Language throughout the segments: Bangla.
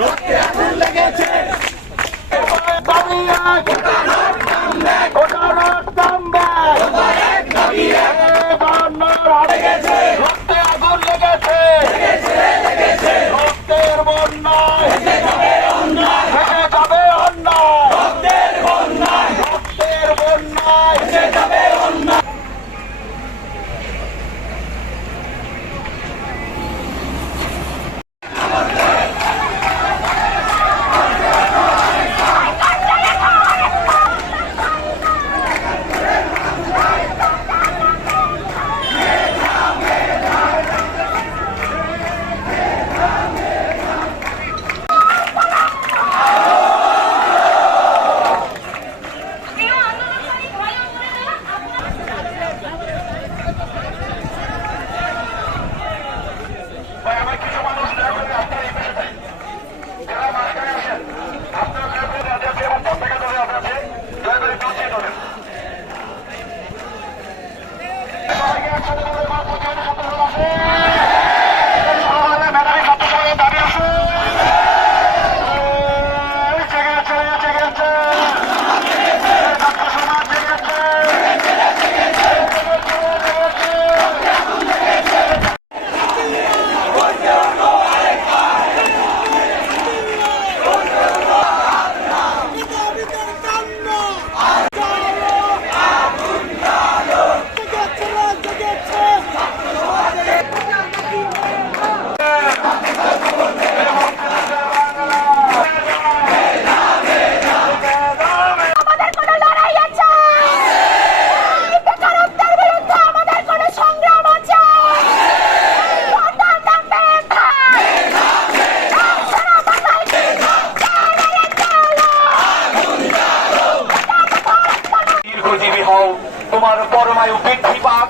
রক্তে আগুন লেগেছে রক্তে আগুন লেগেছে রক্তের বন্যায় ভেসে যাবে অন্যায় রক্তের বন্যায় ভেসে যাবে অন্যায়। তোমার পরমায়ু বৃদ্ধি পাক,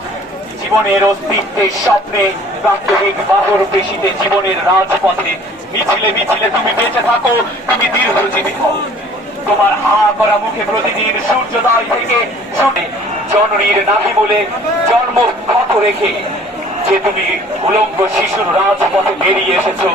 জীবনের অস্তিত্বের স্বপ্নে প্রাত্যহিক বাহর পেশিতে জীবনের রাজপথে মিছিলে মিছিলে তুমি বেঁচে থাকো, তুমি দীর্ঘজীবী হও। তোমার হা করা মুখে প্রতিদিন সূর্যোদয় থেকে ছুটে জননীর নাভি বলে জন্ম ক্ষত রেখে যে তুমি উলঙ্গ শিশুর রাজপথে বেরিয়ে এসেছো।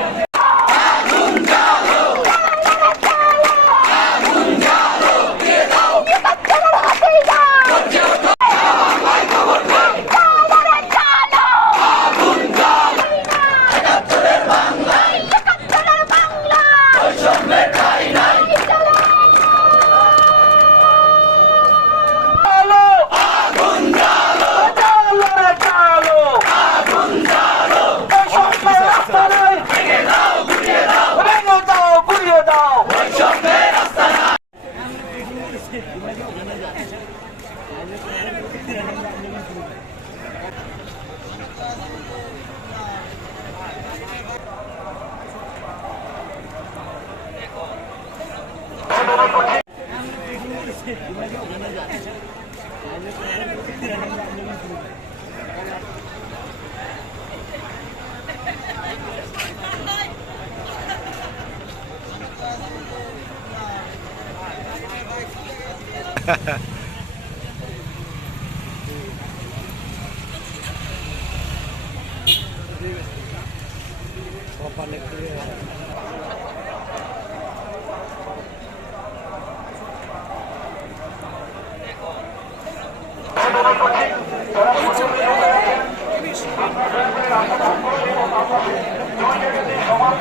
সমান